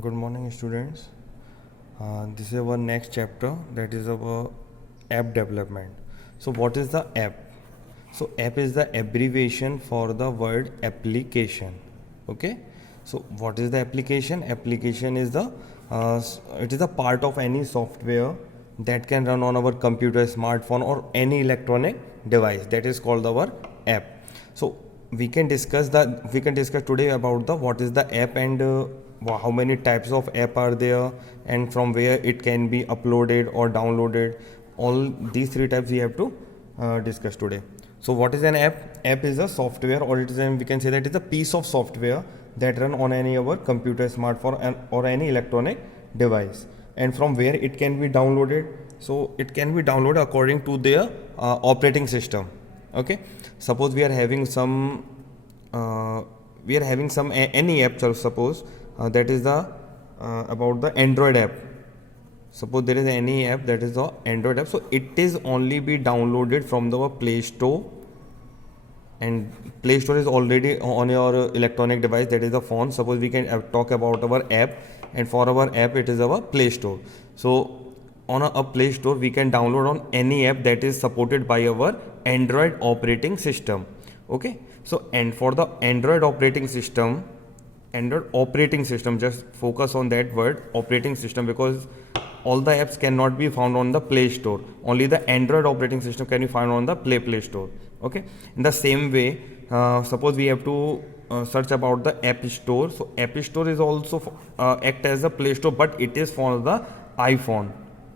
Good morning, students. This is our next chapter, that is our app development. So, what is the app? So, app is the abbreviation for the word application. Okay. So, what is the application? Application is it is a part of any software that can run on our computer, smartphone, or any electronic device. That is called our app. So, we can discuss today about the what is the app and how many types of app are there and from where it can be uploaded or downloaded. All these three types we have to discuss today. So what is an app? App is a software, or we can say that it's a piece of software that run on any of our computer, smartphone, or any electronic device, and from where it can be downloaded. So it can be downloaded according to their operating system. Okay, suppose we are having some any app. So suppose that is the about the Android app. Suppose there is any app that is the Android app, so it is only be downloaded from the Play Store, and Play Store is already on your electronic device, that is the phone. Suppose we can talk about our app, and for our app it is our Play Store. So on a Play Store we can download on any app that is supported by our Android operating system. Okay, so and for the Android operating system, just focus on that word operating system, because all the apps cannot be found on the Play Store. Only the Android operating system can be found on the Play Store. Okay, in the same way, suppose we have to search about the App Store. So App Store is also act as a Play Store, but it is for the iPhone.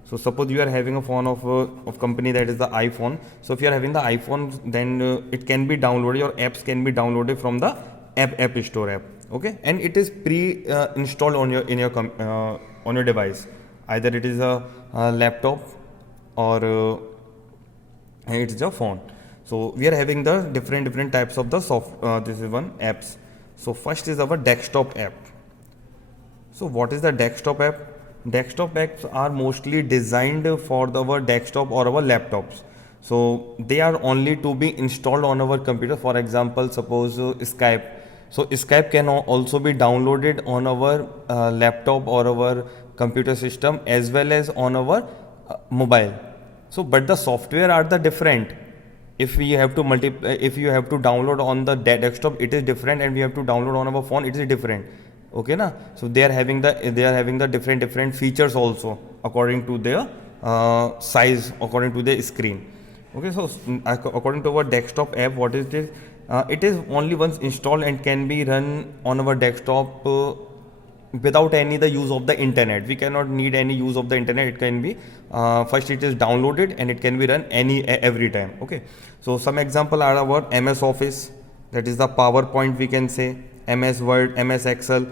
So suppose you are having a phone of company that is the iPhone. So if you are having the iPhone, then it can be downloaded. Your apps can be downloaded from the App Store app. Okay, and it is installed on your device. Either it is a laptop or it's a phone. So we are having the different types of the this is one apps. So first is our desktop app. So what is the desktop app? Desktop apps are mostly designed for our desktop or our laptops. So they are only to be installed on our computer. For example, suppose Skype. So Skype can also be downloaded on our laptop or our computer system as well as on our mobile. So but the software are the different. If we have to if you have to download on the desktop, it is different, and we have to download on our phone, it is different. Okay na? So they are having the different features also according to their size, according to the screen. Okay, so according to our desktop app, what is it? It is only once installed and can be run on our desktop without any the use of the internet. We cannot need any use of the internet. It can be first it is downloaded and it can be run every time. Okay, so some example are our MS Office, that is the PowerPoint, we can say MS Word, MS Excel.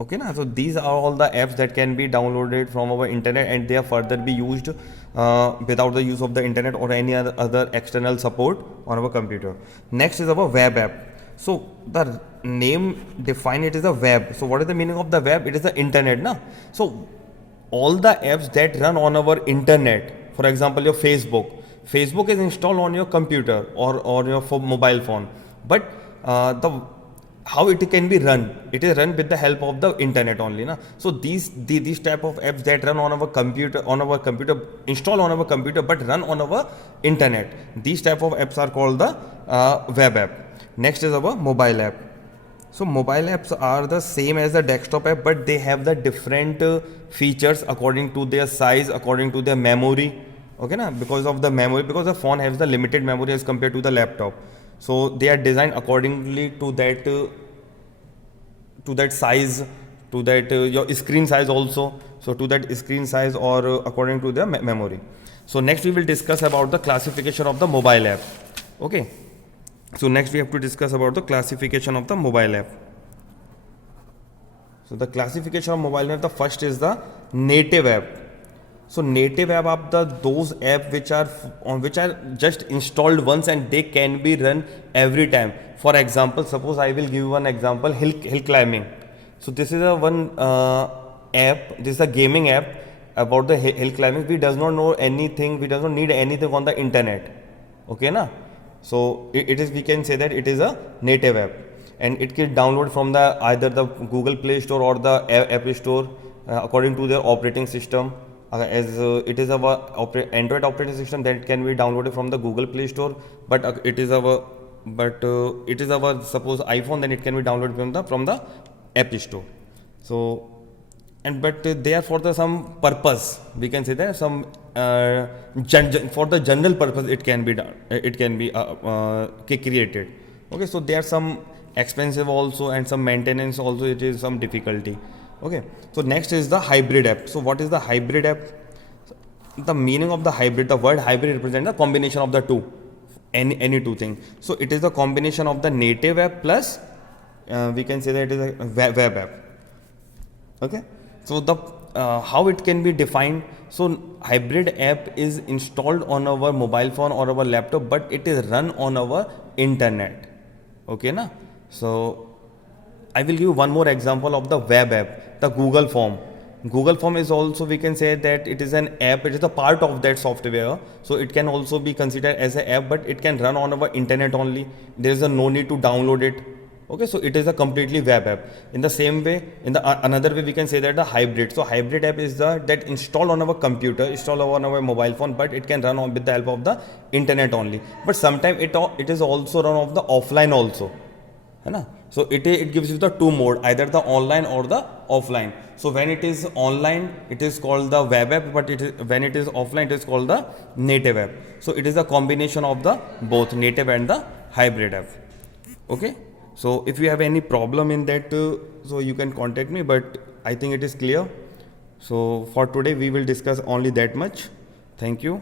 Okay na? So these are all the apps that can be downloaded from our internet, and they are further be used without the use of the internet or any other external support on our computer. Next is our web app. So the name define it is a web. So what is the meaning of the web? It is the internet na? So all the apps that run on our internet, for example your Facebook is installed on your computer or your mobile phone, but the how it can be run, it is run with the help of the internet only na? So these type of apps that run on our computer install on our computer but run on our internet, these type of apps are called the web app. Next is our mobile app. So mobile apps are the same as the desktop app, but they have the different features according to their size, according to their memory. Okay na? Because of the memory, because the phone has the limited memory as compared to the laptop. So they are designed accordingly to that size, to that your screen size also. So to that screen size or according to the memory. So next we will discuss about the classification of the mobile app. Okay. So next we have to discuss about the classification of the mobile app. So the classification of mobile app, the first is the native app. So native app are those apps which are just installed once and they can be run every time. For example, suppose I will give you one example, hill climbing. So this is a one app. This is a gaming app about the hill climbing. We does not know anything. We does not need anything on the internet. Okay na? So it is, we can say that it is a native app. and it can download from the either the Google Play Store or the App Store according to their operating system. As it is our Android operating system, that can be downloaded from the Google Play Store, but it is our suppose iPhone, then it can be downloaded from the App Store. So but they are for the some purpose, we can say that some for the general purpose it can be done, it can be created. Okay, so there are some expensive also, and some maintenance also, it is some difficulty. Okay, so next is the hybrid app. So what is the hybrid app? The meaning of the hybrid, the word hybrid represents the combination of the two, any two things. So it is the combination of the native app plus we can say that it is a web app. Okay, so the how it can be defined? So hybrid app is installed on our mobile phone or our laptop, but it is run on our internet. Okay, na? So I will give you one more example of the web app, the Google Form. Google Form is also, we can say that it is an app, it is a part of that software. So it can also be considered as an app, but it can run on our internet only. There is no need to download it. Okay, so it is a completely web app. In the same way, in the another way, we can say that the hybrid. So hybrid app is that installed on our computer, installed on our mobile phone, but it can run on with the help of the internet only. But sometimes it is also run off the offline also. है. So it gives you the two mode, either the online or the offline. So when it is online, it is called the web app, but when it is offline, it is called the native app. So it is a combination of the both native and the hybrid app. Okay, so if you have any problem in that, so you can contact me, but I think it is clear. So for today we will discuss only that much. Thank you.